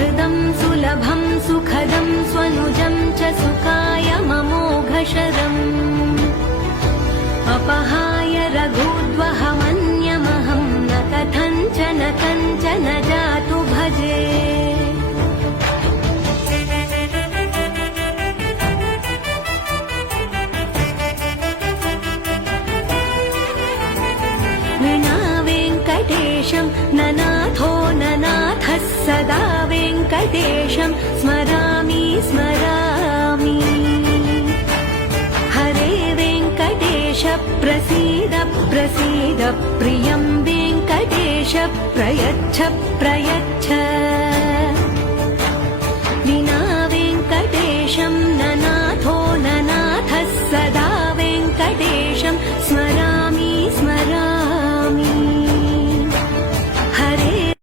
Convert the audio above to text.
सुहृदं सुलभं सुखदं स्वनुजं च सुखायममोघशरम् अपहाय रघुद्वहमन्यमहं न कथञ्चन कञ्चन जातु भजे विना वेङ्कटेशं ननाथो ननाथः सदा वेङ्कटेशं स्मरामि स्मरामि हरे वेङ्कटेश प्रसीद प्रसीद प्रियं वेङ्कटेश प्रयच्छ प्रयच्छ